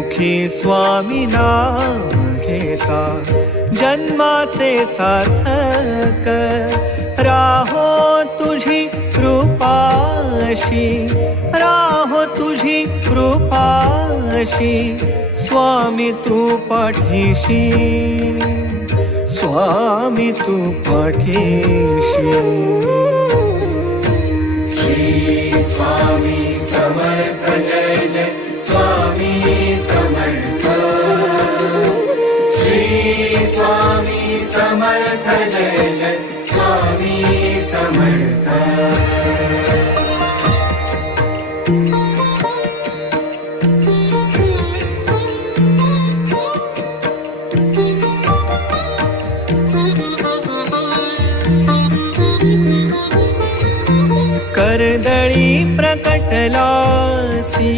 मुखी स्वामी नाम घेता जन्माचे सार्थक राहो तुझी कृपाशी राहो तुझी कृपाशी स्वामी तू पाठीशी स्वामी तू पाठीशी श्री स्वामी समर्थ जय जय स्वामी समर्थ श्री स्वामी समर्थ जय जय स्वामी समर्थ कर्दळी प्रकटलासी